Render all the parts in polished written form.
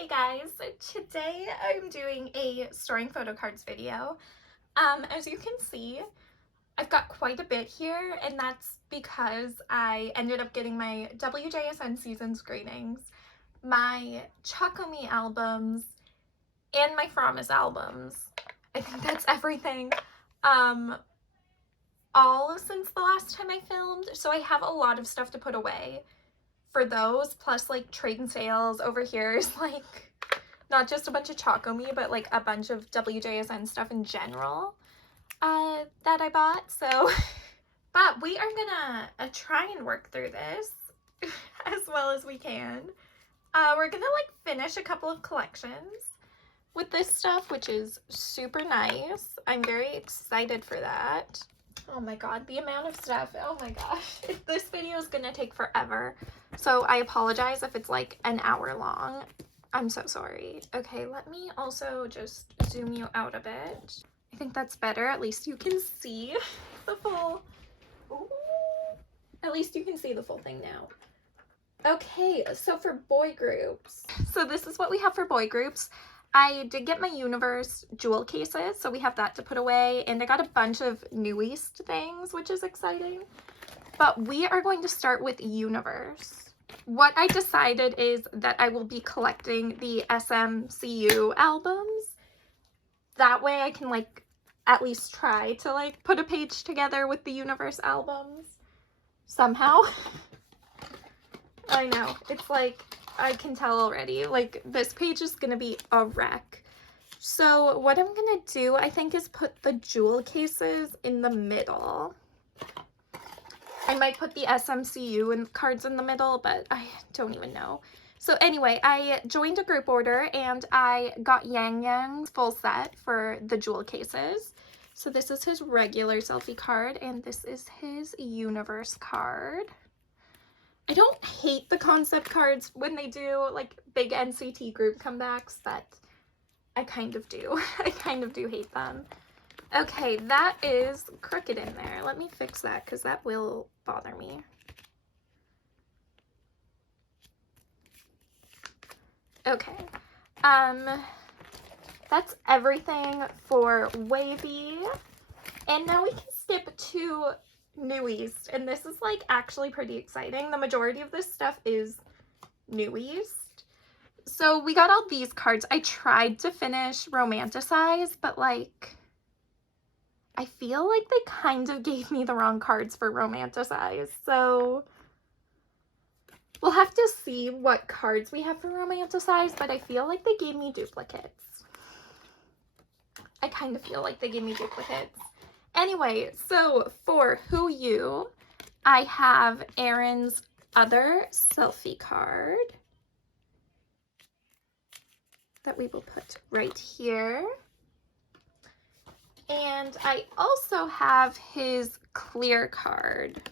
Hey guys, so today I'm doing a storing photo cards video. As you can see, I've got quite a bit here, and that's because I ended up getting my WJSN seasons greetings, my Chocomi albums, and my Promise albums. I think that's everything. All since the last time I filmed, so I have a lot of stuff to put away for those, plus like trade and sales over here is like not just a bunch of Chocomi, but like a bunch of WJSN stuff in general that I bought. So but we are gonna try and work through this as well as we can. We're gonna like finish a couple of collections with this stuff, which is super nice. I'm very excited for that. Oh my god, the amount of stuff. Oh my gosh. This video is gonna take forever. So I apologize if it's like an hour long. I'm so sorry. Okay, let me also just zoom you out a bit. I think that's better. At least you can see the full... Ooh. At least you can see the full thing now. Okay, so for boy groups. So this is what we have for boy groups. I did get my Universe jewel cases, so we have that to put away, and I got a bunch of New East things, which is exciting. But we are going to start with Universe. What I decided is that I will be collecting the SMCU albums. That way I can like at least try to like put a page together with the Universe albums somehow. I know, it's like, I can tell already, like this page is gonna be a wreck. So what I'm gonna do, I think, is put the jewel cases in the middle. I might put the SMCU cards in the middle, but I don't even know. So anyway, I joined a group order and I got Yang Yang's full set for the jewel cases. So this is his regular selfie card and this is his Universe card. I don't hate the concept cards when they do like big NCT group comebacks, but I kind of do. I kind of do hate them. Okay, that is crooked in there. Let me fix that because that will bother me. Okay, that's everything for Wavy. And now we can skip to New East, and this is like actually pretty exciting. The majority of this stuff is New East. So we got all these cards. I tried to finish Romanticize, but like I feel like they kind of gave me the wrong cards for Romanticize, so we'll have to see what cards we have for Romanticize, but I feel like they gave me duplicates. I kind of feel like they gave me duplicates. Anyway, so for Who You, I have Aaron's other selfie card that we will put right here. And I also have his clear card,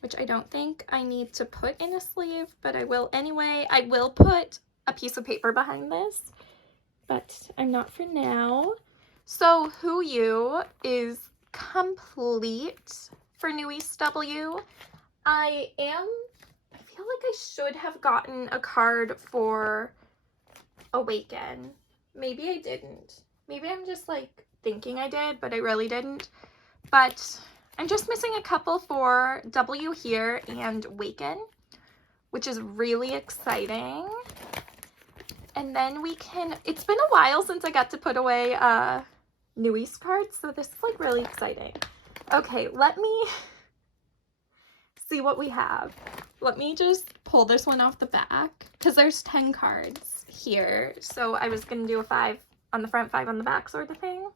which I don't think I need to put in a sleeve, but I will anyway. I will put a piece of paper behind this, but I'm not for now. So Who You is complete for New East W. I feel like I should have gotten a card for Awaken. Maybe I didn't. Maybe I'm just like thinking I did, but I really didn't. But I'm just missing a couple for W here and Waken, which is really exciting. And then we can, it's been a while since I got to put away New East cards, so this is like really exciting. Okay, let me see what we have. Let me just pull this one off the back because there's 10 cards here. So I was gonna do a 5 on the front, 5 on the back sort of thing.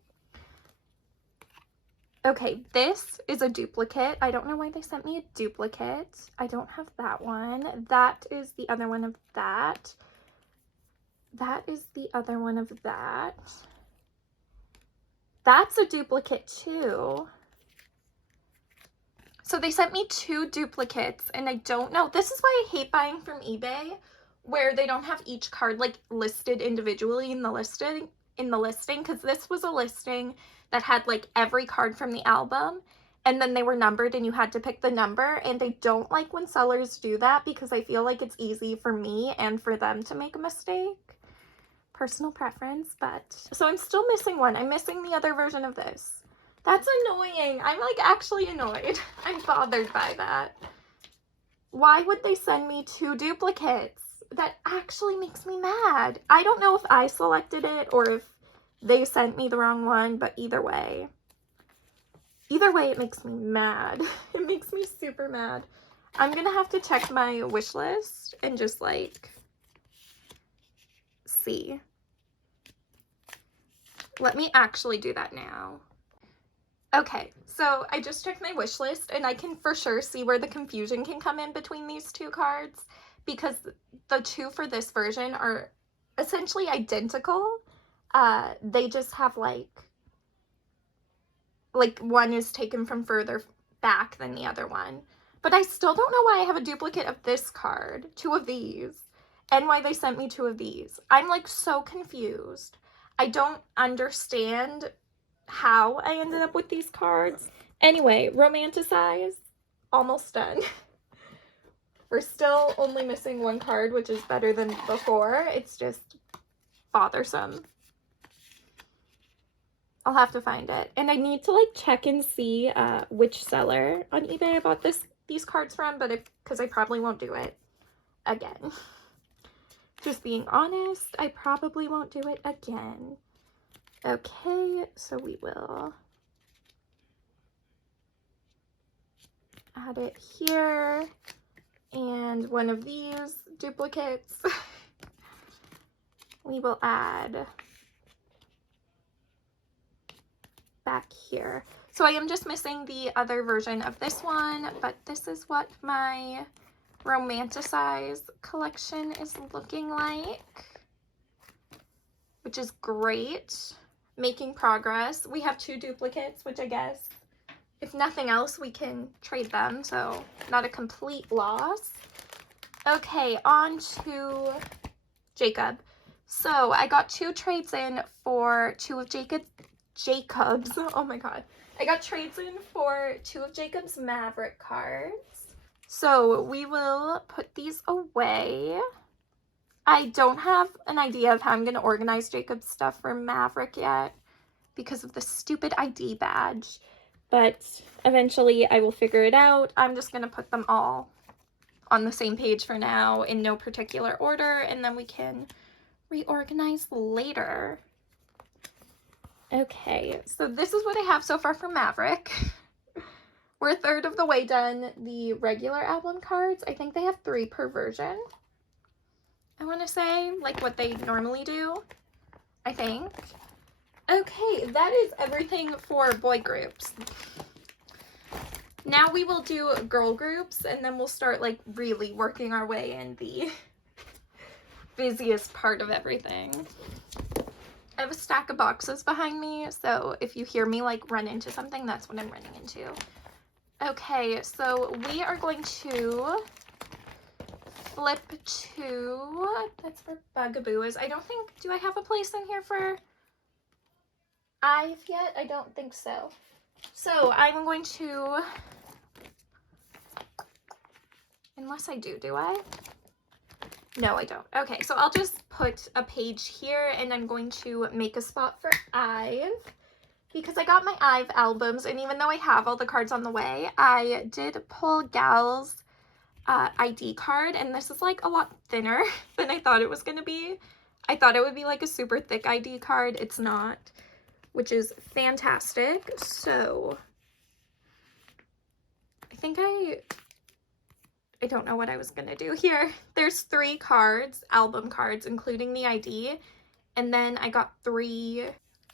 Okay, this is a duplicate. I don't know why they sent me a duplicate. I don't have that one. That is the other one of that. That is the other one of that. That's a duplicate too. So they sent me 2 duplicates and I don't know. This is why I hate buying from eBay, where they don't have each card like listed individually in the listing, because this was a listing that had like every card from the album, and then they were numbered and you had to pick the number, and I don't like when sellers do that because I feel like it's easy for me and for them to make a mistake. Personal preference, but so I'm still missing one. I'm missing the other version of this. That's annoying. I'm like actually annoyed. I'm bothered by that. Why would they send me 2 duplicates? That actually makes me mad. I don't know if I selected it or if they sent me the wrong one, but either way it makes me mad. It makes me super mad. I'm gonna have to check my wish list and just like see. Let me actually do that now. Okay, so I just checked my wish list and I can for sure see where the confusion can come in between these 2 cards, because the 2 for this version are essentially identical. They just have like one is taken from further back than the other one. But I still don't know why I have a duplicate of this card, 2 of these, and why they sent me 2 of these. I'm like so confused. I don't understand how I ended up with these cards. Anyway, romanticize, almost done. We're still only missing 1 card, which is better than before. It's just bothersome. I'll have to find it. And I need to like check and see which seller on eBay I bought these cards from, but because I probably won't do it again. Just being honest, I probably won't do it again. Okay, so we will add it here, and one of these duplicates we will add back here. So I am just missing the other version of this one, but this is what my romanticize collection is looking like, which is great. Making progress. We have 2 duplicates, which I guess if nothing else we can trade them, so not a complete loss. Okay, on to Jacob. So I got 2 trades in for 2 of Jacob's, oh my god. I got trades in for 2 of Jacob's Maverick cards. So we will put these away. I don't have an idea of how I'm going to organize Jacob's stuff for Maverick yet because of the stupid ID badge, but eventually I will figure it out. I'm just going to put them all on the same page for now in no particular order, and then we can reorganize later. Okay, so this is what I have so far for Maverick. We're a third of the way done. The regular album cards, I think they have 3 per version. I want to say, like what they normally do, I think. Okay, that is everything for boy groups. Now we will do girl groups, and then we'll start like really working our way in the busiest part of everything. I have a stack of boxes behind me, so if you hear me like run into something, that's what I'm running into. Okay, so we are going to flip to, that's for Bugaboos. I don't think, do I have a place in here for I've yet? I don't think so. So I'm going to, unless I do I? No, I don't. Okay, so I'll just put a page here, and I'm going to make a spot for Ive, because I got my Ive albums, and even though I have all the cards on the way, I did pull Gal's ID card, and this is like a lot thinner than I thought it was going to be. I thought it would be like a super thick ID card. It's not, which is fantastic. So I think I don't know what I was going to do here. There's 3 cards, album cards, including the ID, and then I got 3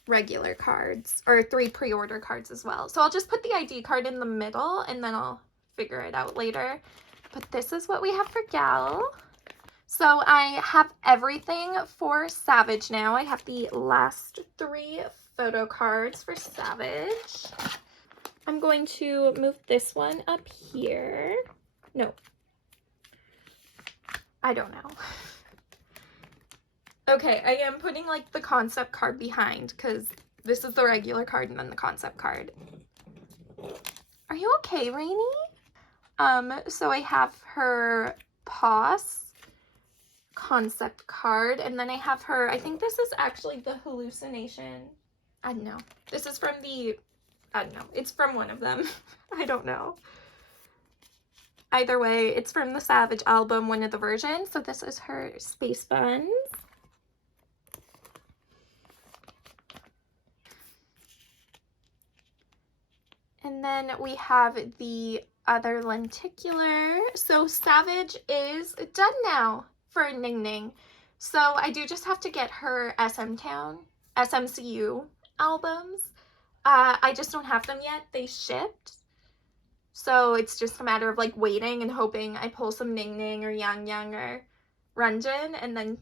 regular cards, or 3 pre-order cards as well. So I'll just put the ID card in the middle, and then I'll figure it out later. But this is what we have for Gal. So I have everything for Savage now. I have the last 3 photo cards for Savage. I'm going to move this one up here. No. I don't know. Okay, I am putting like the concept card behind because this is the regular card and then the concept card. you okay, Rainy? So I have her Pause concept card, and then I have her, I think this is actually the hallucination. I don't know. This is from the, I don't know. It's from one of them. I don't know. Either way, it's from the Savage album, one of the versions. So this is her Space Buns. And then we have the other lenticular. So Savage is done now for Ning Ning. So I do just have to get her SMCU albums. I just don't have them yet. They shipped. So it's just a matter of like waiting and hoping I pull some Ning Ning or Yang Yang or Renjin and then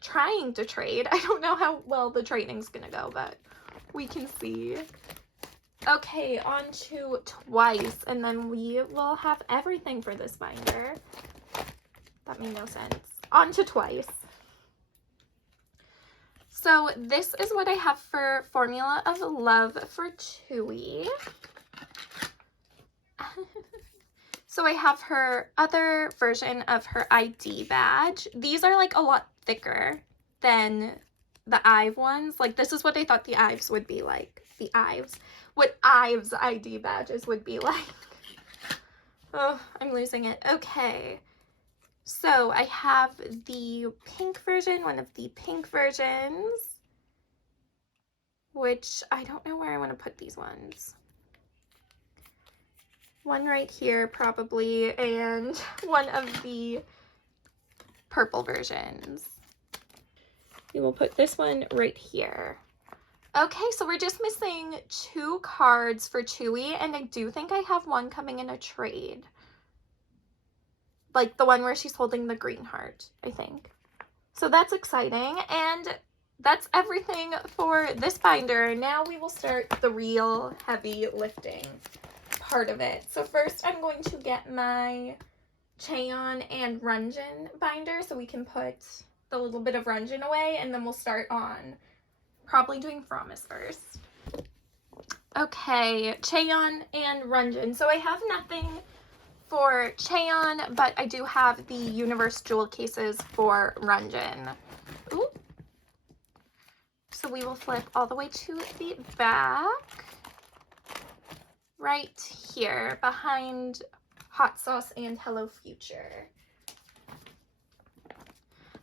trying to trade. I don't know how well the trading's gonna go, but we can see. Okay, on to Twice, and then we will have everything for this binder. That made no sense. On to Twice. So this is what I have for Formula of Love for Tui. So I have her other version of her ID badge. These are like a lot thicker than the Ive ones. Like this is what I thought the Ives would be like. The Ives. What Ives ID badges would be like. Oh, I'm losing it. Okay. So I have the pink version, one of the pink versions, which I don't know where I want to put these ones. One right here probably, and one of the purple versions. We will put this one right here. Okay, so we're just missing 2 cards for Chewy, and I do think I have one coming in a trade. Like the one where she's holding the green heart, I think. So that's exciting, and that's everything for this binder. Now we will start the real heavy lifting part of it. So first I'm going to get my Cheon and Renjin binder so we can put the little bit of Renjin away, and then we'll start on probably doing Promise first. Okay, Cheon and Renjin. So I have nothing for Cheon, but I do have the Universe jewel cases for Renjin. Ooh. So we will flip all the way to the back. Right here, behind Hot Sauce and Hello Future.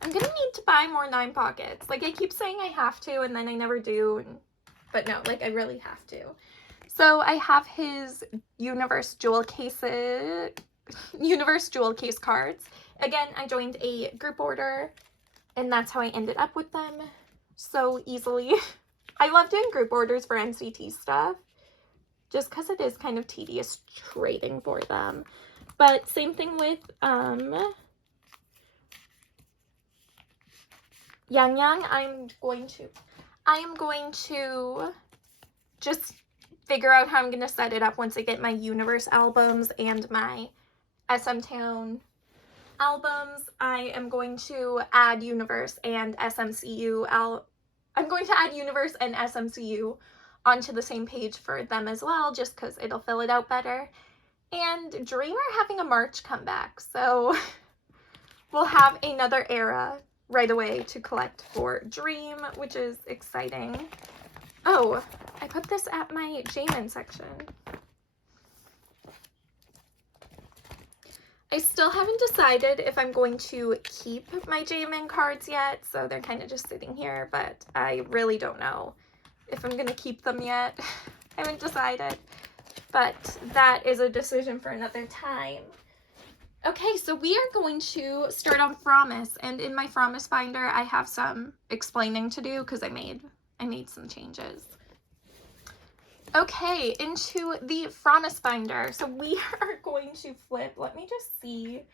I'm gonna need to buy more 9 pockets. Like I keep saying I have to, and then I never do. But no, like I really have to. So I have his Universe jewel cases, Universe jewel case cards. Again, I joined a group order, and that's how I ended up with them so easily. I love doing group orders for NCT stuff, just because it is kind of tedious trading for them. But same thing with Yang Yang. I am going to just figure out how I'm going to set it up once I get my Universe albums and my SM Town albums. I am going to add Universe and SMCU. I'm going to add Universe and SMCU onto the same page for them as well, just because it'll fill it out better. And Dream are having a March comeback, so we'll have another era right away to collect for Dream, which is exciting. Oh, I put this at my Jamin section. I still haven't decided if I'm going to keep my Jamin cards yet, so they're kind of just sitting here, but I really don't know if I'm gonna keep them yet. I haven't decided, but that is a decision for another time. Okay, so we are going to start on Promise, and in my Promise binder I have some explaining to do because I made some changes. Okay, into the Promise binder. So we are going to flip, let me just see.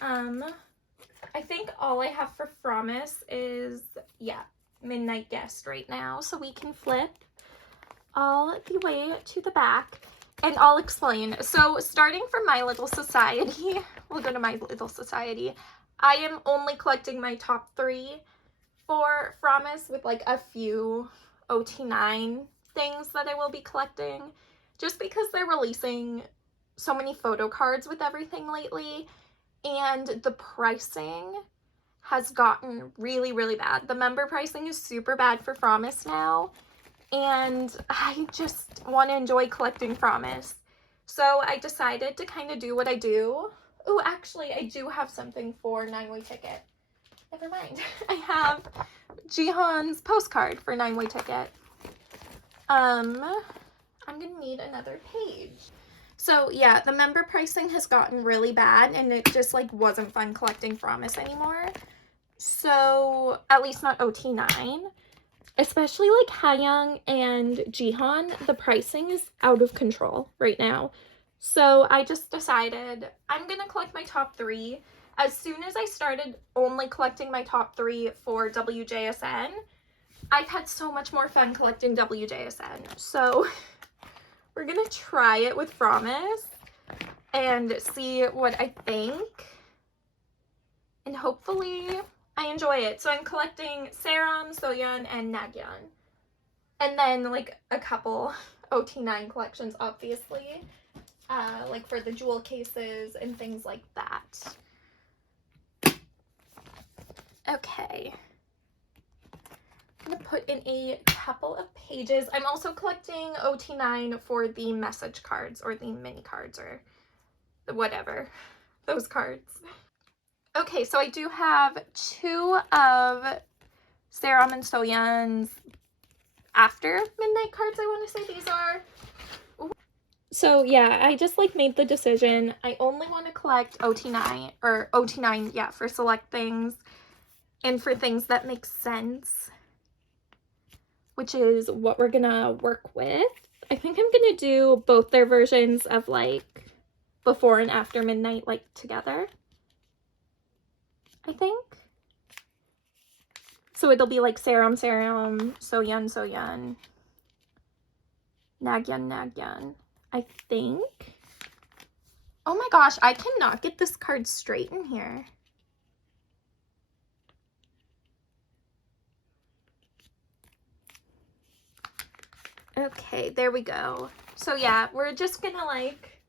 I think all I have for Promise is, yeah, Midnight Guest right now. So we can flip all the way to the back, and I'll explain. So starting from My Little Society, we'll go to My Little Society. I am only collecting my top 3 for Promise, with like a few OT9 things that I will be collecting, just because they're releasing so many photo cards with everything lately, and the pricing has gotten really, really bad. The member pricing is super bad for Promise now, and I just want to enjoy collecting Promise. So I decided to kind of do what I do. Oh, actually, I do have something for 9-way ticket. Never mind. I have Jihan's postcard for 9-way ticket. I'm gonna need another page. So yeah, the member pricing has gotten really bad, and it just like wasn't fun collecting Promise anymore. So at least not OT9. Especially like Hayoung and Jihan, the pricing is out of control right now. So I just decided I'm gonna collect my top 3. As soon as I started only collecting my top 3 for WJSN, I've had so much more fun collecting WJSN. So we're gonna try it with Promise and see what I think. And hopefully I enjoy it. So I'm collecting Seram, Soyeon, and Nagyan. And then like a couple OT9 collections, obviously. Like for the jewel cases and things like that. Okay. I'm gonna put in a couple of pages. I'm also collecting OT9 for the message cards or the mini cards or whatever, those cards. Okay, so I do have 2 of Seram and Soyeon's after midnight cards, I want to say these are. So yeah, I just like made the decision. I only want to collect OT9 or OT9, yeah, for select things and for things that make sense, which is what we're gonna work with. I think I'm gonna do both their versions of like before and after midnight like together, I think. So it'll be like Seram, Seram, Soyeon, Soyeon, Nagyan, Nagyan, I think. Oh my gosh, I cannot get this card straight in here. Okay, there we go. So yeah, we're just gonna like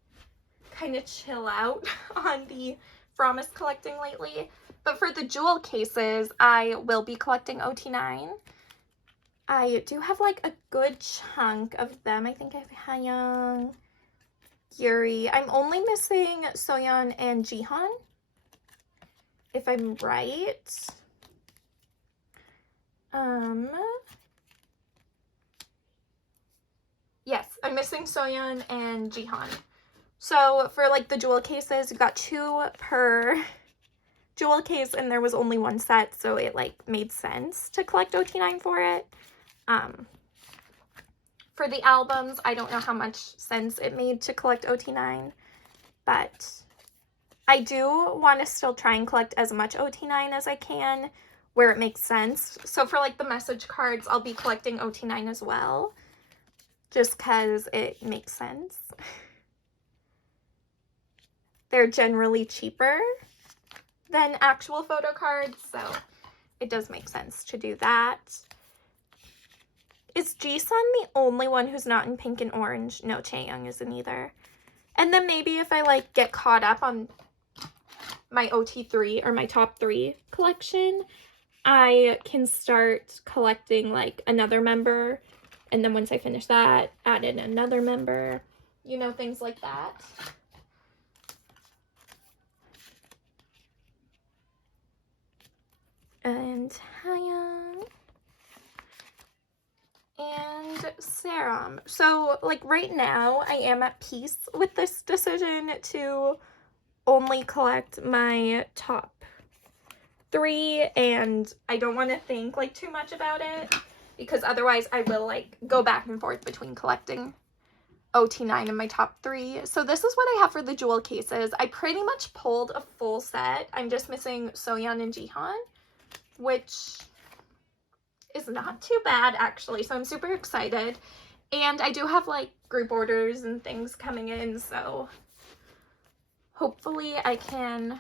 kind of chill out on the Promise collecting lately. But for the jewel cases, I will be collecting OT9. I do have like a good chunk of them. I think I have Hayoung, Yuri. I'm only missing Soyeon and Jihan, if I'm right. Yes, I'm missing Soyeon and Jihan. So for like the jewel cases, you got 2 per jewel case, and there was only 1 set, so it like made sense to collect OT9 for it. For the albums, I don't know how much sense it made to collect OT9, but I do want to still try and collect as much OT9 as I can where it makes sense. So for like the message cards, I'll be collecting OT9 as well, just because it makes sense. They're generally cheaper than actual photo cards, so it does make sense to do that. Is Jisun the only one who's not in pink and orange? No, Chaeyoung isn't either. And then maybe if I like get caught up on my OT3 or my top 3 collection, I can start collecting like another member, and then once I finish that, add in another member, you know, things like that. And Hayoung and Seram. So like right now I am at peace with this decision to only collect my top 3, and I don't want to think like too much about it, because otherwise I will like go back and forth between collecting OT9 and my top 3. So this is what I have for the jewel cases. I pretty much pulled a full set. I'm just missing Soyeon and Jihan, which is not too bad actually, so I'm super excited. And I do have like group orders and things coming in, so hopefully I can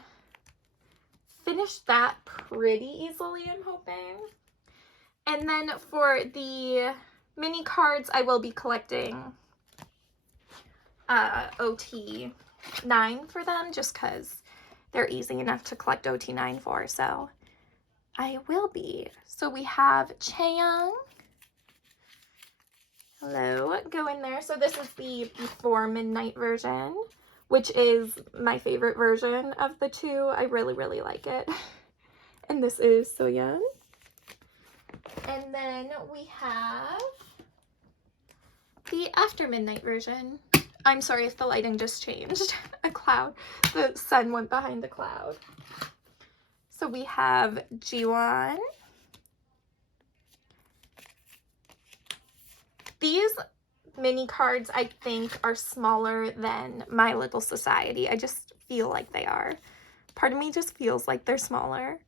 finish that pretty easily, I'm hoping. And then for the mini cards, I will be collecting OT9 for them, just because they're easy enough to collect OT9 for, so I will be. So we have Chaeyoung. Hello, go in there. So this is the Before Midnight version, which is my favorite version of the two. I really, really like it. And this is Soyeon. And then we have the After Midnight version. I'm sorry if the lighting just changed. A cloud. The sun went behind the cloud. So we have Jiwon. These mini cards, I think, are smaller than My Little Society. I just feel like they are. Part of me just feels like they're smaller.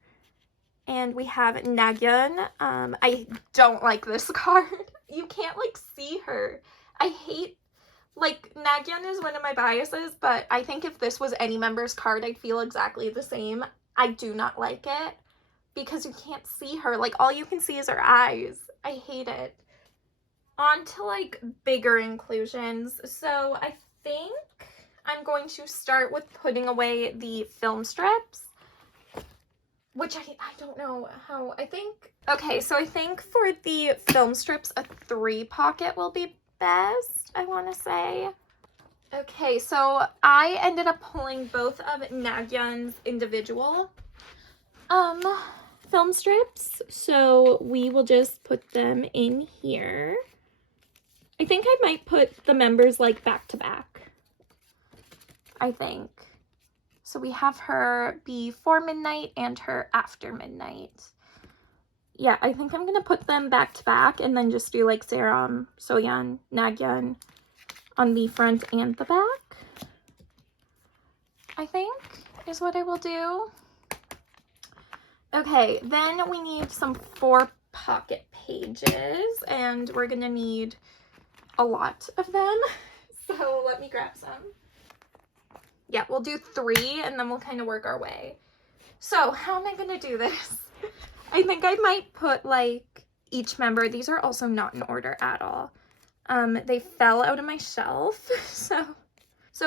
And we have Nagyun. I don't like this card. You can't, like, see her. I hate, like, Nagyun is one of my biases, but I think if this was any member's card, I'd feel exactly the same. I do not like it because you can't see her. Like, all you can see is her eyes. I hate it. On to, like, bigger inclusions. So I think I'm going to start with putting away the film strips, which I don't know how. I think, okay, so I think for the film strips, a 3 pocket will be best, I want to say. Okay, so I ended up pulling both of Nagyun's individual film strips, so we will just put them in here. I think I might put the members, like, back to back, I think. So we have her Before Midnight and her After Midnight. Yeah, I think I'm going to put them back to back and then just do, like, Serum, Soyeon, Nagyun on the front and the back, I think, is what I will do. Okay, then we need some 4 pocket pages, and we're going to need a lot of them, so let me grab some. Yeah, we'll do 3 and then we'll kind of work our way. So how am I going to do this? I think I might put, like, each member. These are also not in order at all. They fell out of my shelf, so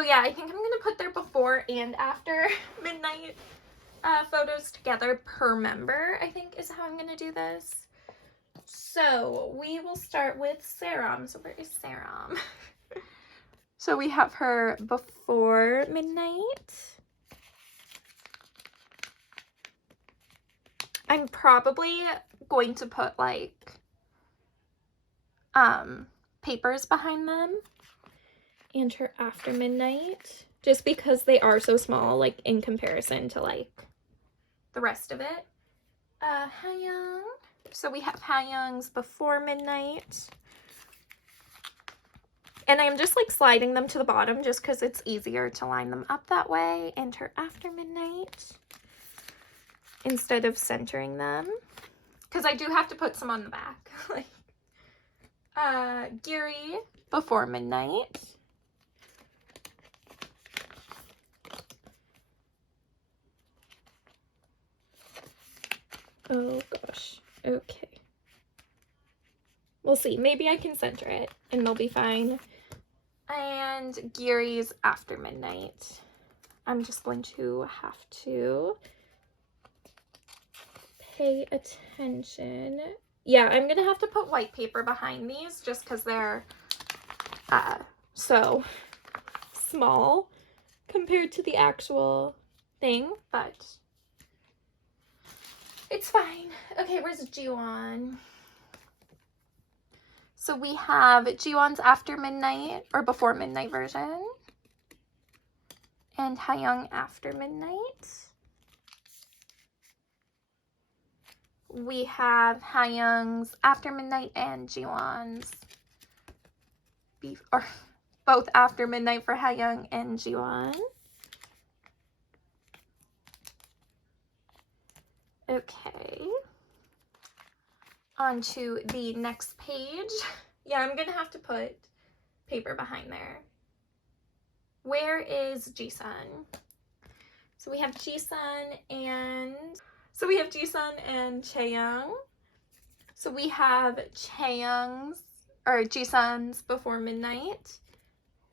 yeah, I think I'm going to put their before and after midnight photos together per member, I think is how I'm going to do this. So we will start with Serum. So where is Serum? So we have her Before Midnight. I'm probably going to put, like, papers behind them. And her After Midnight, just because they are so small, like, in comparison to, like, the rest of it. Hayoung. So we have Hayoung's Before Midnight. And I'm just, like, sliding them to the bottom just because it's easier to line them up that way. And her After Midnight, instead of centering them. Because I do have to put some on the back. Like, Giri, Before Midnight. Oh, gosh. Okay. We'll see. Maybe I can center it and they'll be fine. And Giri's After Midnight. I'm just going to have to pay attention. Yeah, I'm going to have to put white paper behind these just because they're so small compared to the actual thing, but it's fine. Okay, where's Jiwon? So we have Jiwon's After Midnight, or Before Midnight version. And Hayoung After Midnight. We have Hayoung's After Midnight and Jiwon's both After Midnight for Hayoung and Jiwon. Okay. On to the next page. Yeah, I'm gonna have to put paper behind there. Where is Jisun? So we have Jisun and Chaeyoung. So we have Jisun's Before Midnight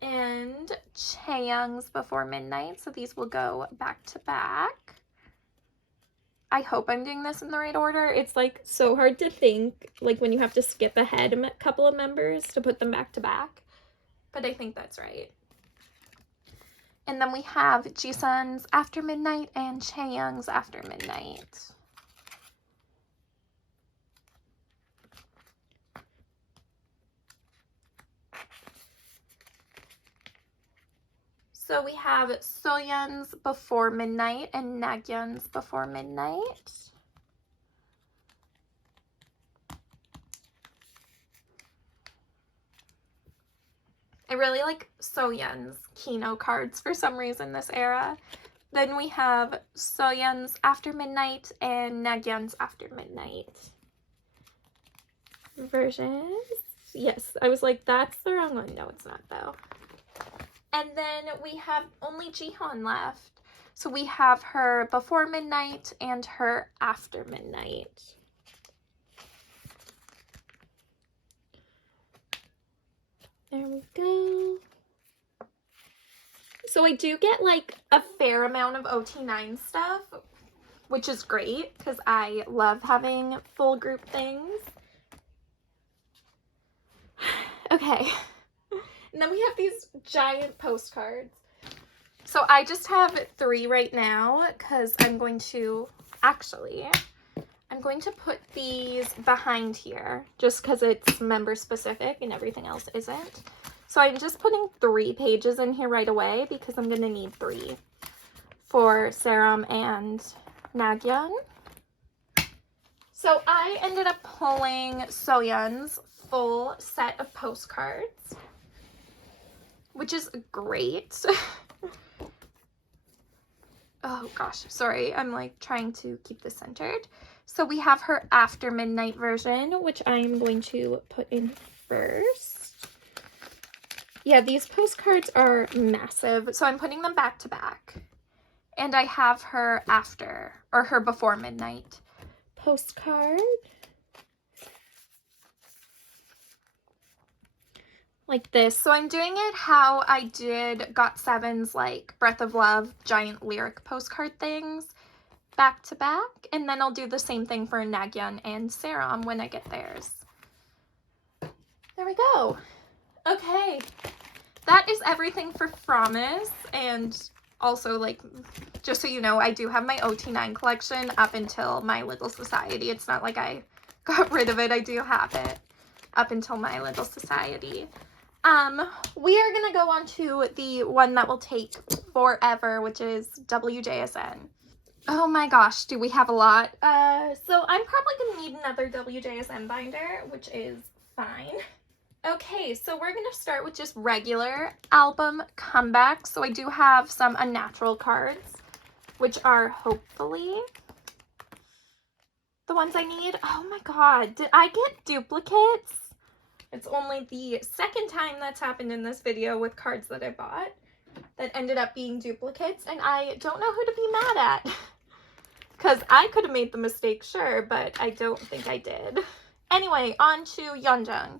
and Chaeyoung's Before Midnight. So these will go back to back. I hope I'm doing this in the right order. It's like so hard to think, like when you have to skip ahead a couple of members to put them back to back. But I think that's right. And then we have Jisun's After Midnight and Chaeyoung's After Midnight. So we have Soyeon's Before Midnight and Nagyun's Before Midnight. I really like Soyeon's Kino cards for some reason this era. Then we have Soyeon's After Midnight and Nagyun's After Midnight versions. Yes, I was like, that's the wrong one. No, it's not though. And then we have only Jihoon left. So we have her Before Midnight and her After Midnight. There we go. So I do get like a fair amount of OT9 stuff, which is great because I love having full group things. Okay. And then we have these giant postcards. So I just have 3 right now because I'm going to put these behind here just because it's member specific and everything else isn't. So I'm just putting 3 pages in here right away because I'm going to need 3 for Serum and Nagyun. So I ended up pulling Soyeon's full set of postcards, which is great. Oh gosh, sorry, I'm like trying to keep this centered. So we have her After Midnight version, which I'm going to put in first. Yeah, these postcards are massive, so I'm putting them back to back. And I have her After, or her Before Midnight postcard. Like this. So I'm doing it how I did GOT7's like Breath of Love giant lyric postcard things back to back, and then I'll do the same thing for Nagyun and Serum when I get theirs. There we go. Okay, that is everything for Promise. And also, like, just so you know, I do have my OT9 collection up until My Little Society. It's not like I got rid of it. I do have it up until My Little Society. We are gonna go on to the one that will take forever, which is WJSN. Oh my gosh, do we have a lot? So I'm probably gonna need another WJSN binder, which is fine. Okay, so we're gonna start with just regular album comebacks. So I do have some Unnatural cards, which are hopefully the ones I need. Oh my god, did I get duplicates? It's only the second time that's happened in this video with cards that I bought that ended up being duplicates, and I don't know who to be mad at. Because I could have made the mistake, sure, but I don't think I did. Anyway, on to Yeonjung.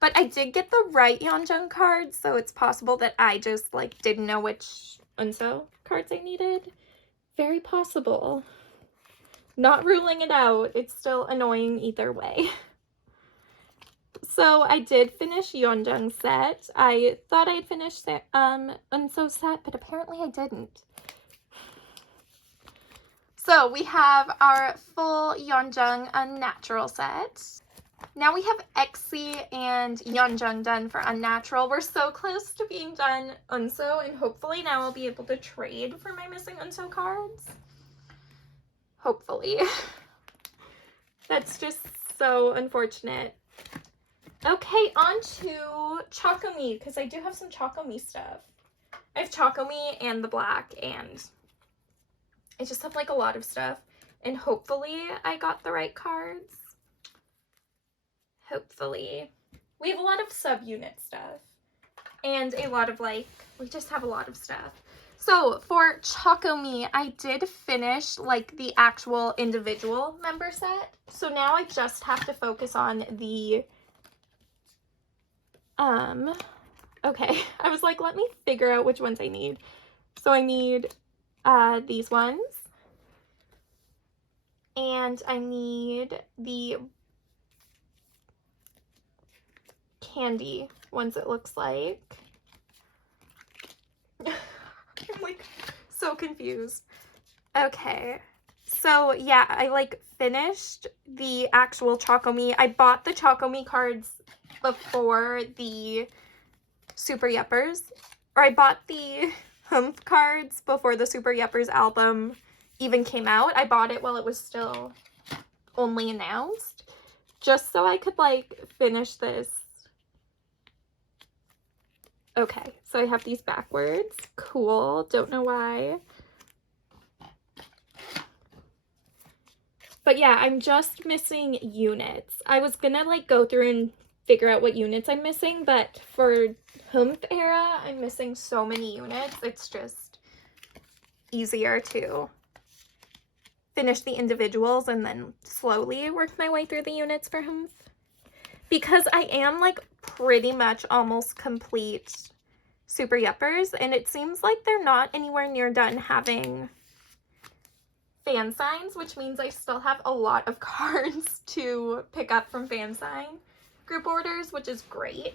But I did get the right Yeonjung cards, so it's possible that I just, like, didn't know which Unso cards I needed. Very possible. Not ruling it out. It's still annoying either way. So I did finish Yeonjung's set. I thought I'd finished Unso's set, but apparently I didn't. So we have our full Yeonjung Unnatural set. Now we have EXI and Yeonjung done for Unnatural. We're so close to being done Unso, and hopefully now I'll be able to trade for my missing Unso cards. Hopefully. That's just so unfortunate. Okay, on to Chocomi, because I do have some Chocomi stuff. I have Chocomi and the black, and I just have like a lot of stuff. And hopefully I got the right cards. Hopefully. We have a lot of subunit stuff. And a lot of like, we just have a lot of stuff. So for Chocomi, I did finish like the actual individual member set. So now I just have to focus on the Okay, I was like, let me figure out which ones I need. So I need these ones. And I need the candy ones, it looks like. I'm like so confused. Okay, so yeah, I like finished the actual Choco-Me. I bought the Choco-Me cards before the Super Yuppers, or I bought the Humph cards before the Super Yuppers album even came out. I bought it while it was still only announced, just so I could like finish this. Okay, so I have these backwards. Cool, don't know why. But yeah, I'm just missing units. I was gonna like go through and figure out what units I'm missing, but for Humph era, I'm missing so many units. It's just easier to finish the individuals and then slowly work my way through the units for Humph. Because I am like pretty much almost complete Super Yuppers, and it seems like they're not anywhere near done having fan signs, which means I still have a lot of cards to pick up from fan sign group orders, which is great.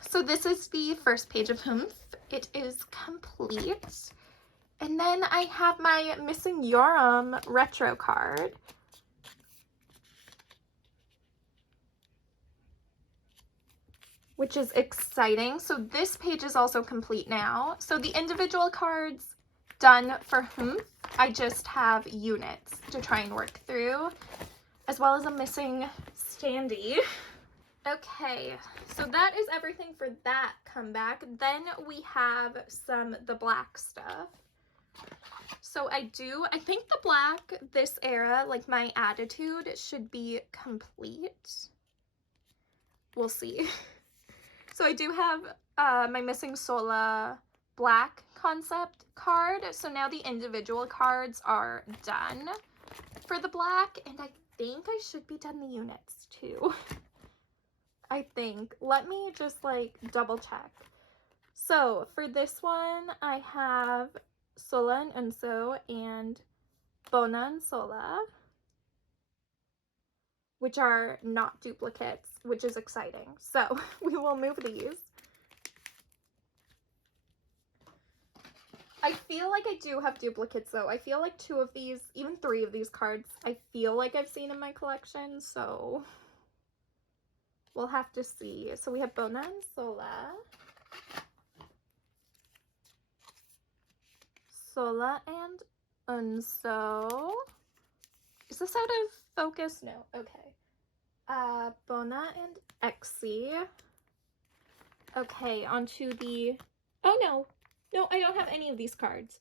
So this is the first page of Humph. It is complete. And then I have my Missing Yoram retro card. Which is exciting. So this page is also complete now. So the individual cards done for Humph. I just have units to try and work through, as well as a missing standee. Okay, so that is everything for that comeback. Then we have the black stuff. So I think the black, this era, like my attitude, should be complete. We'll see. So I do have my Missing Sola black concept card. So now the individual cards are done for the black, and I think I should be done the units too. I think. Let me just like double check. So for this one, I have Sola and Unso and Bona and Sola, which are not duplicates, which is exciting. So we will move these. I feel like I do have duplicates though. I feel like 2 of these, even 3 of these cards, I feel like I've seen in my collection, so we'll have to see. So we have Bona and Sola. Sola and Unso. Is this out of focus? No. Okay. Bona and Exie. Okay, onto the... Oh, no. No, I don't have any of these cards.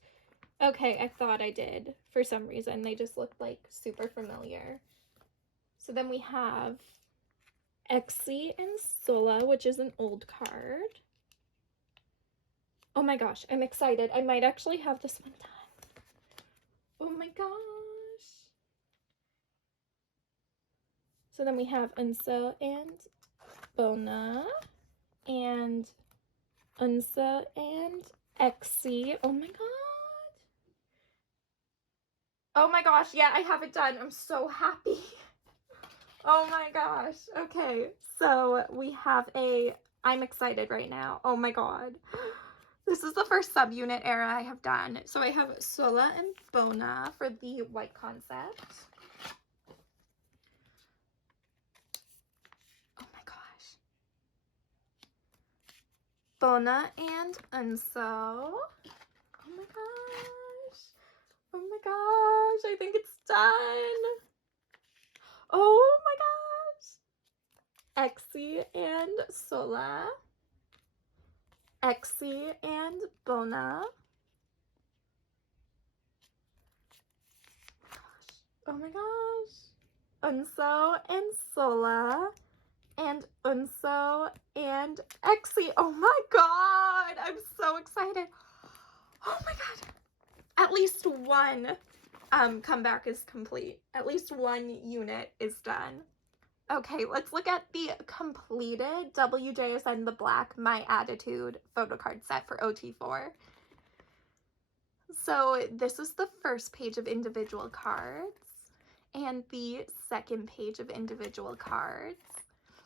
Okay, I thought I did. For some reason, they just looked like super familiar. So then we have Exie and Sola, which is an old card. Oh my gosh, I'm excited. I might actually have this one done. Oh my gosh. So then we have Unso and Bona and Unso and Exie. Oh my god. Oh my gosh, yeah, I have it done. I'm so happy. Oh my gosh. Okay, so we have I'm excited right now. Oh my god. This is the first subunit era I have done. So I have Sola and Bona for the white concept. Oh my gosh. Bona and Unso. Oh my gosh. Oh my gosh. I think it's done. Oh my gosh. Exie and Sola. Exie and Bona. Oh my gosh. Unso and Sola. And Unso and Exie. Oh my god. I'm so excited. Oh my god. At least one comeback is complete. At least one unit is done. Okay, let's look at the completed WJSN The Black My Attitude photo card set for OT4. So this is the first page of individual cards and the second page of individual cards.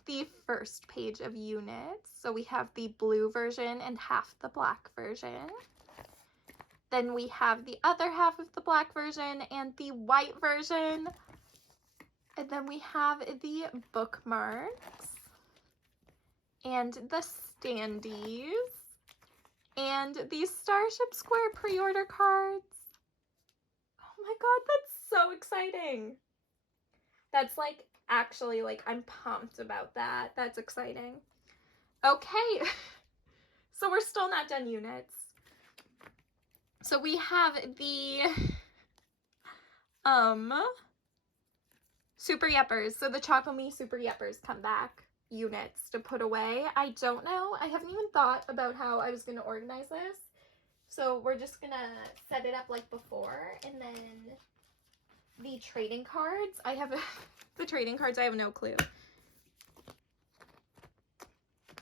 The first page of units. So we have the blue version and half the black version. Then we have the other half of the black version and the white version. And then we have the bookmarks and the standees and the Starship Square pre-order cards. Oh my god, that's so exciting. That's like, actually, like, I'm pumped about that. That's exciting. Okay, so we're still not done units. So we have the Super Yeppers. So the Choco Me Super Yeppers come back units to put away. I don't know. I haven't even thought about how I was going to organize this. So we're just going to set it up like before. And then the trading cards. I have the trading cards. I have no clue.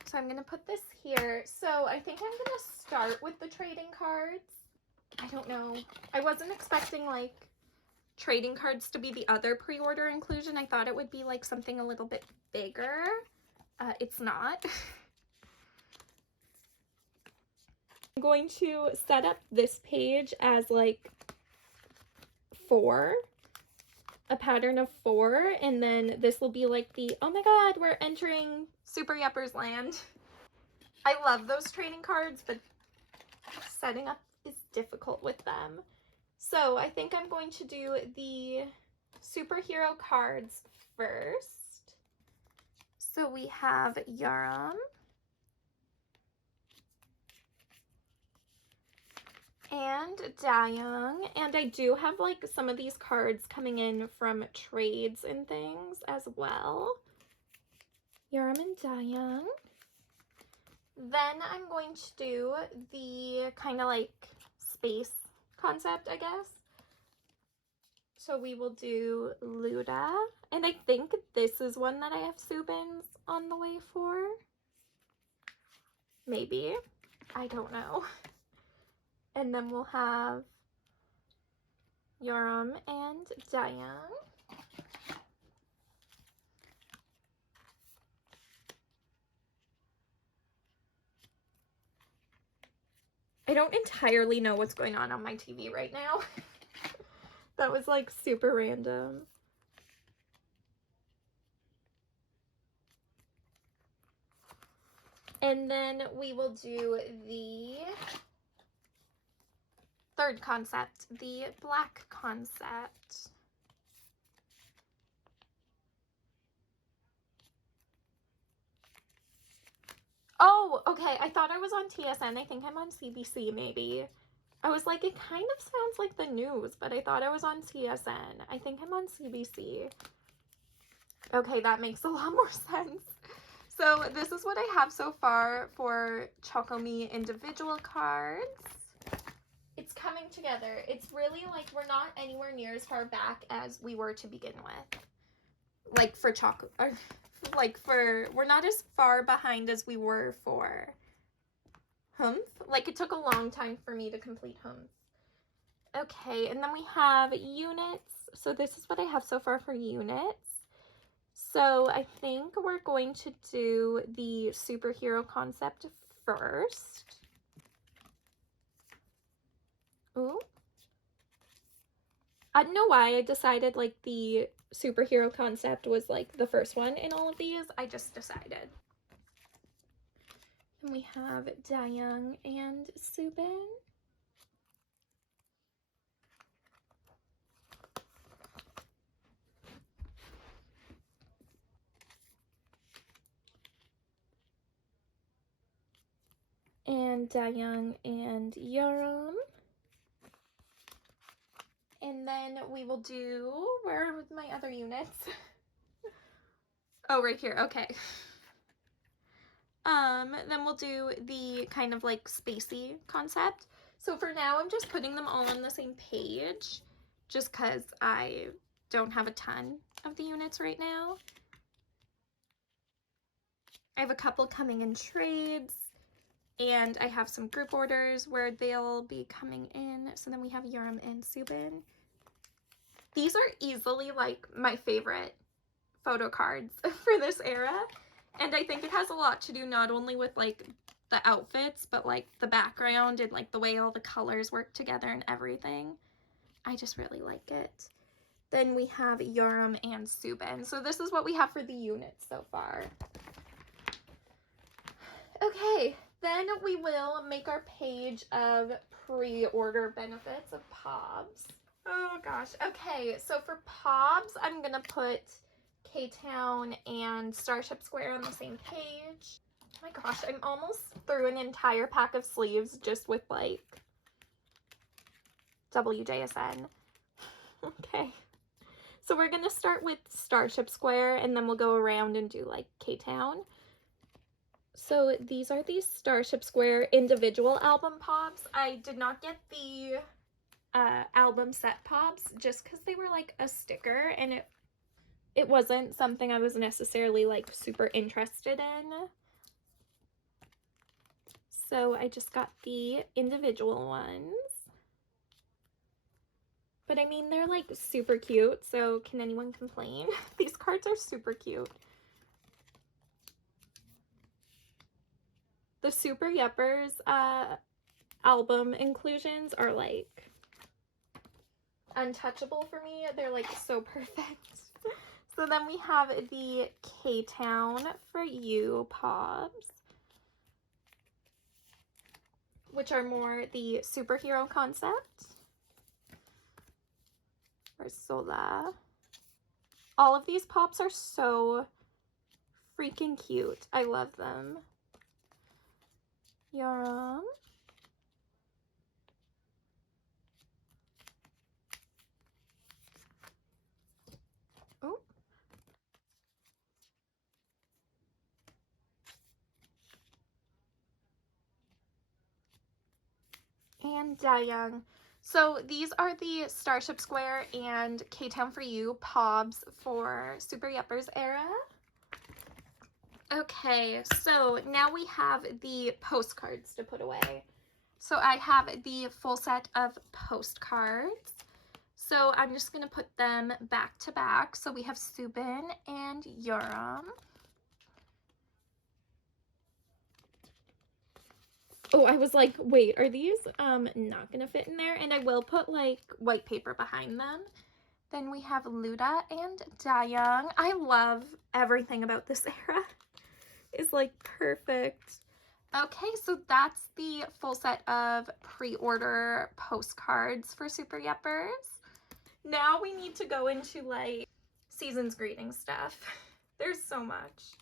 So I'm going to put this here. So I think I'm going to start with the trading cards. I don't know. I wasn't expecting like trading cards to be the other pre-order inclusion. I thought it would be like something a little bit bigger. It's not. I'm going to set up this page as like 4, a pattern of 4, and then this will be like the, oh my god, we're entering Super Yeppers land. I love those trading cards, but setting up is difficult with them. So I think I'm going to do the superhero cards first. So we have Yaram and Dayoung, and I do have like some of these cards coming in from trades and things as well. Yaram and Dayoung. Then I'm going to do the kind of like space concept, I guess. So we will do Luda, and I think this is one that I have Subins on the way for. Maybe. I don't know. And then we'll have Yoram and Dayoung. I don't entirely know what's going on my TV right now. That was like super random. And then we will do the third concept, the black concept. Oh, okay. I thought I was on TSN. I think I'm on CBC maybe. I was like, it kind of sounds like the news, but I thought I was on TSN. I think I'm on CBC. Okay, that makes a lot more sense. So this is what I have so far for Choco Me individual cards. It's coming together. It's really like we're not anywhere near as far back as we were to begin with. Like for Choco, like for, we're not as far behind as we were for Humph. Like it took a long time for me to complete Humph. Okay, and then we have units. So this is what I have so far for units. So I think we're going to do the superhero concept first. Ooh. I don't know why I decided like the superhero concept was like the first one in all of these. I just decided. And we have Dayoung and Subin. And Dayoung and Yaram. And then we will do, where are my other units? Oh, right here, okay. Then we'll do the kind of like spacey concept. So for now, I'm just putting them all on the same page, just because I don't have a ton of the units right now. I have a couple coming in trades, and I have some group orders where they'll be coming in. So then we have Yuram and Subin. These are easily like my favorite photo cards for this era, and I think it has a lot to do not only with like the outfits, but like the background and like the way all the colors work together and everything. I just really like it. Then we have Yuram and Subin. So this is what we have for the units so far. Okay, then we will make our page of pre-order benefits of Pobs. Oh gosh. Okay, so for Pobs, I'm gonna put K-Town and Starship Square on the same page. Oh my gosh, I'm almost through an entire pack of sleeves just with like WJSN. Okay. So we're gonna start with Starship Square and then we'll go around and do like K-Town. So these are the Starship Square individual album Pobs. I did not get the album set Pobs just because they were like a sticker and it wasn't something I was necessarily like super interested in. So I just got the individual ones. But I mean, they're like super cute, so can anyone complain? These cards are super cute. The Super Yuppers album inclusions are like untouchable for me. They're like so perfect. So then we have the K-Town for You Pobs, which are more the superhero concept. Or Sola. All of these pops are so freaking cute. I love them. Yuram. Oh. And Dayoung. So these are the Starship Square and K-Town for You Pobs for Super Yuppers era. Okay, so now we have the postcards to put away. So I have the full set of postcards. So I'm just going to put them back to back. So we have Subin and Yuram. Oh, I was like, wait, are these not gonna fit in there? And I will put like white paper behind them. Then we have Luda and Dayoung. I love everything about this era. It's like perfect. Okay, so that's the full set of pre-order postcards for Super Yuppers. Now we need to go into like season's greeting stuff. There's so much.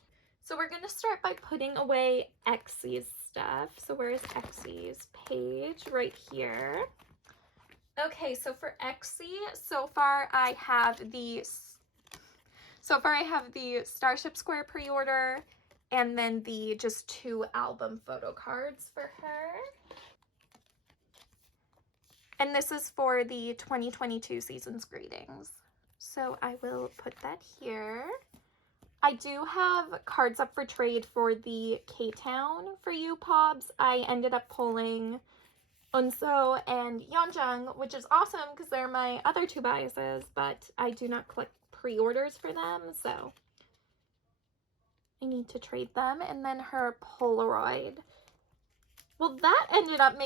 So we're gonna start by putting away Xy's stuff. So where is Xy's page? Right here. Okay, so for Xy, so far I have the Starship Square pre-order and then the just 2 album photo cards for her. And this is for the 2022 season's greetings. So I will put that here. I do have cards up for trade for the K-Town for You Pobs. I ended up pulling Unso and Yeonjung, which is awesome because they're my other 2 biases, but I do not collect pre-orders for them, so I need to trade them. And then her Polaroid. Well, that ended up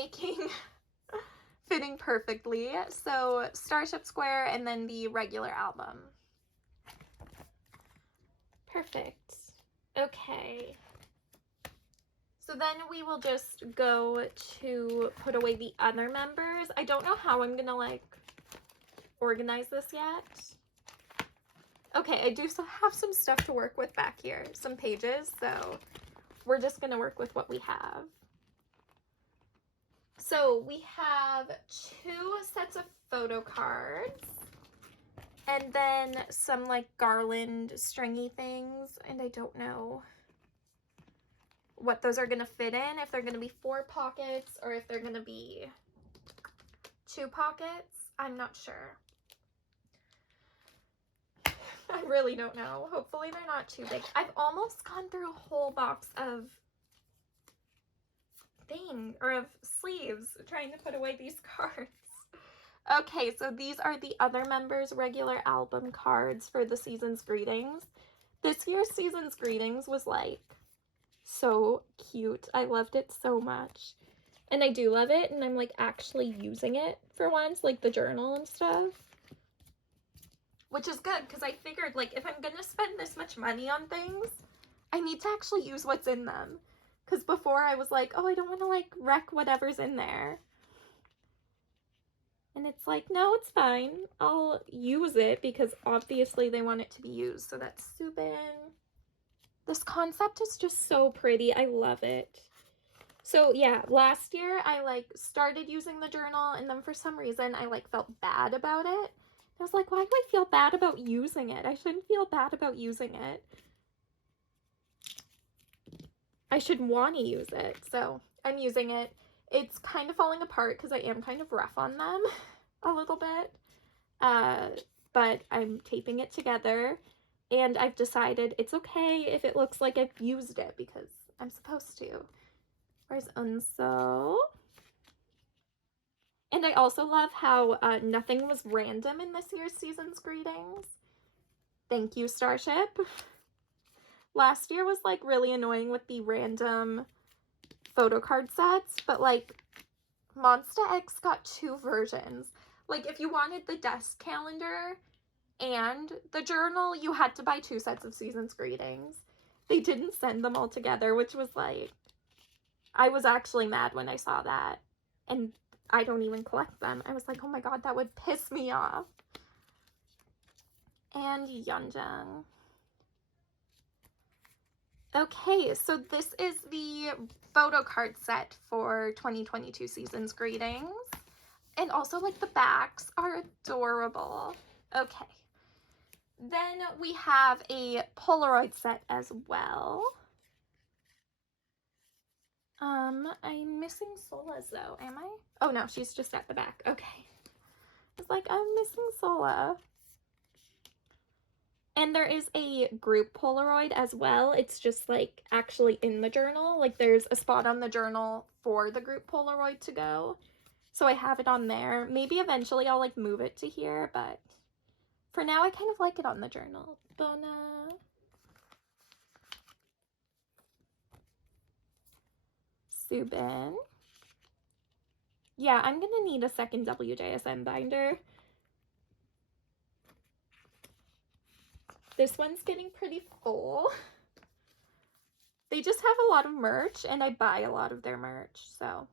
fitting perfectly. So Starship Square and then the regular album. Perfect. Okay. So then we will just go to put away the other members. I don't know how I'm gonna like organize this yet. Okay, I do still have some stuff to work with back here, some pages, so we're just gonna work with what we have. So we have 2 sets of photo cards. And then some like garland stringy things, and I don't know what those are going to fit in, if they're going to be 4 pockets or if they're going to be 2 pockets. I'm not sure. I'm really don't know. Hopefully they're not too big. I've almost gone through a whole box of sleeves trying to put away these cards. Okay, so these are the other members' regular album cards for the season's greetings. This year's season's greetings was like so cute. I loved it so much. And I do love it, and I'm like actually using it for once, like the journal and stuff. Which is good, because I figured like if I'm gonna spend this much money on things, I need to actually use what's in them. Because before I was like, oh, I don't want to like wreck whatever's in there. And it's like, no, it's fine. I'll use it because obviously they want it to be used. So that's Subin. This concept is just so pretty. I love it. So yeah, last year I like started using the journal, and then for some reason I like felt bad about it. I was like, why do I feel bad about using it? I shouldn't feel bad about using it. I should want to use it. So I'm using it. It's kind of falling apart because I am kind of rough on them a little bit. But I'm taping it together, and I've decided it's okay if it looks like I've used it because I'm supposed to. Where's Unso? And I also love how nothing was random in this year's season's greetings. Thank you, Starship. Last year was like really annoying with the random photo card sets, but like Monsta X got 2 versions. Like if you wanted the desk calendar and the journal, you had to buy 2 sets of season's greetings. They didn't send them all together, which was like, I was actually mad when I saw that. And I don't even collect them. I was like, oh my god, that would piss me off. And Yeonjung. Okay, so this is the photo card set for 2022 season's greetings. And also, like, the backs are adorable. Okay. Then we have a Polaroid set as well. I'm missing Sola's though, am I? Oh no, she's just at the back. Okay. It's like, I'm missing Sola. And there is a group Polaroid as well. It's just like actually in the journal. Like there's a spot on the journal for the group Polaroid to go. So I have it on there. Maybe eventually I'll like move it to here, but for now I kind of like it on the journal. Bona. Subin. Yeah, I'm gonna need a second WJSN binder. This one's getting pretty full. They just have a lot of merch, and I buy a lot of their merch, so.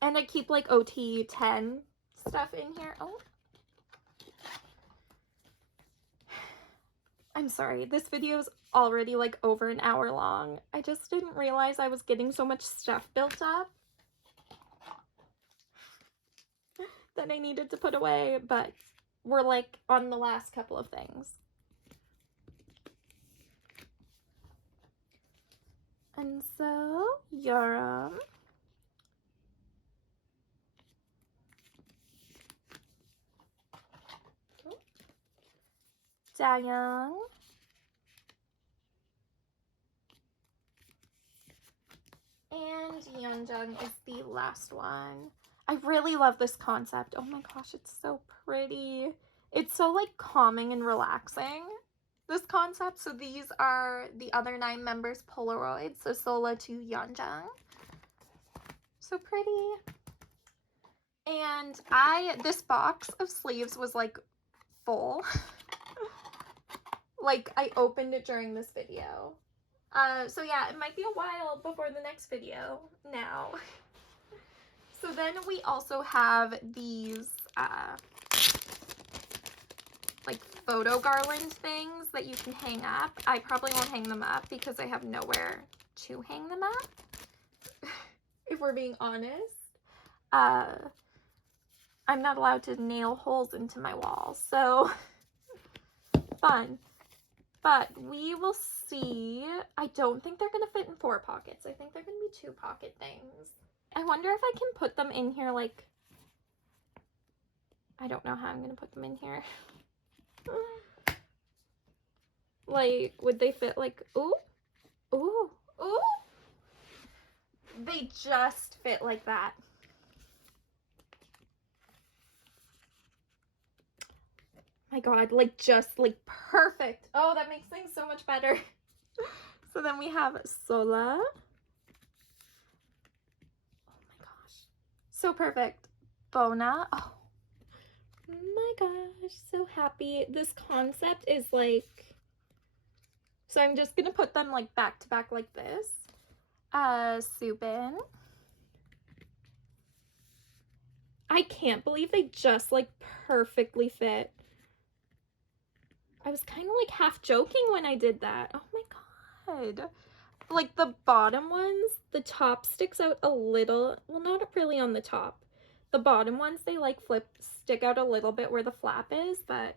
And I keep like OT 10 stuff in here. Oh. I'm sorry, this video is already like over an hour long. I just didn't realize I was getting so much stuff built up that I needed to put away, but we're like on the last couple of things. And so, Yoram. Dayoung. And Yeonjung is the last one. I really love this concept. Oh my gosh, it's so pretty. It's so like calming and relaxing, this concept. So these are the other 9 members' Polaroids. So Sola to Yeonjung. So pretty. And this box of sleeves was like full. Like I opened it during this video. So yeah, it might be a while before the next video now. So then we also have these like photo garland things that you can hang up. I probably won't hang them up because I have nowhere to hang them up. If we're being honest. I'm not allowed to nail holes into my walls, so fun. But we will see. I don't think they're going to fit in 4 pockets. I think they're going to be 2 pocket things. I wonder if I can put them in here, like, I don't know how I'm going to put them in here. Like, would they fit like, ooh, ooh, ooh? They just fit like that. My God, like just like perfect. Oh, that makes things so much better. So then we have Sola. Oh my gosh, so perfect. Bona. Oh my gosh, so happy. This concept is like, so I'm just gonna put them like back to back like this. Subin. I can't believe they just like perfectly fit. I was kind of like half joking when I did that. Oh my God. Like the bottom ones, the top sticks out a little. Well, not really on the top. The bottom ones, they like stick out a little bit where the flap is, but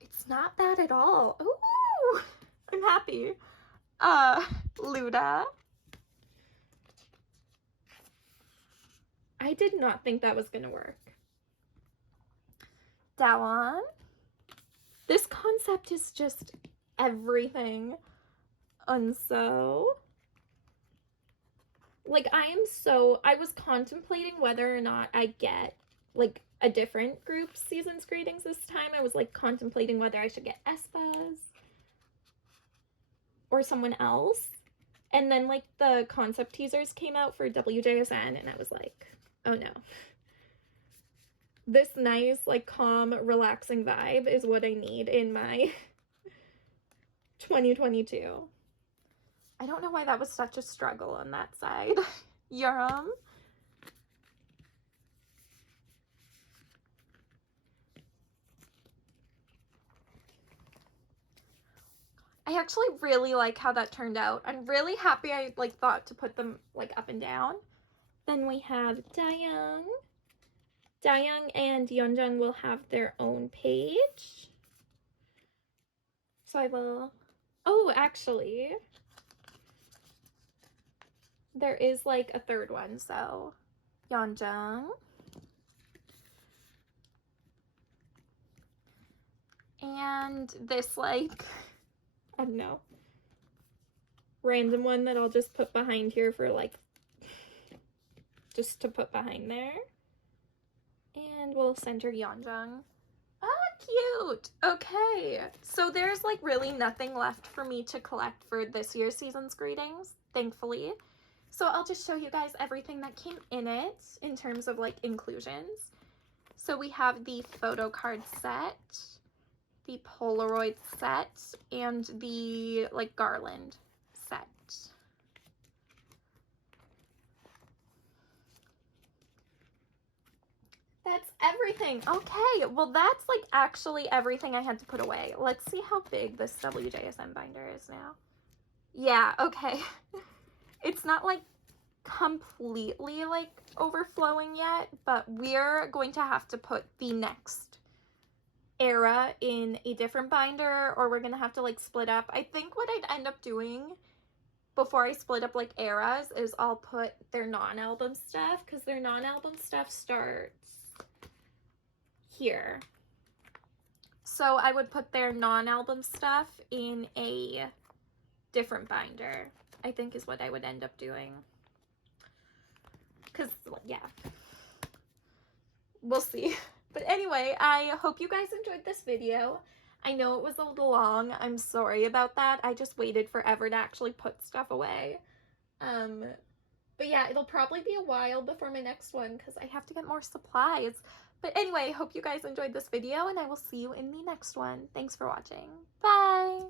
it's not bad at all. Ooh, I'm happy. Luda. I did not think that was gonna work. Dawan. This concept is just everything. Unso. Like, I was contemplating whether or not I get like a different group season's greetings this time. I was like contemplating whether I should get Espa's or someone else. And then like the concept teasers came out for WJSN and I was like, oh no. This nice, like calm, relaxing vibe is what I need in my 2022. I don't know why that was such a struggle on that side. Yurum. I actually really like how that turned out. I'm really happy I like thought to put them like up and down. Then we have Dayoung. Dayoung and Yeonjun will have their own page. So I will, oh, actually, there is like a third one. So Yeonjun. And this like, I don't know, random one that I'll just put behind here for like, just to put behind there. And we'll center Yeonjung. Ah, cute. Okay, so there's like really nothing left for me to collect for this year's season's greetings, thankfully. So I'll just show you guys everything that came in it in terms of like inclusions. So we have the photo card set, the Polaroid set, and the like garland set. That's everything. Okay, well that's like actually everything I had to put away. Let's see how big this WJSN binder is now. Yeah, okay. It's not like completely like overflowing yet, but we're going to have to put the next era in a different binder, or we're gonna have to like split up. I think what I'd end up doing before I split up like eras is I'll put their non-album stuff, because their non-album stuff starts here. So I would put their non-album stuff in a different binder, I think is what I would end up doing. Because, yeah, we'll see. But anyway, I hope you guys enjoyed this video. I know it was a little long. I'm sorry about that. I just waited forever to actually put stuff away. But yeah, it'll probably be a while before my next one because I have to get more supplies. But anyway, hope you guys enjoyed this video and I will see you in the next one. Thanks for watching. Bye!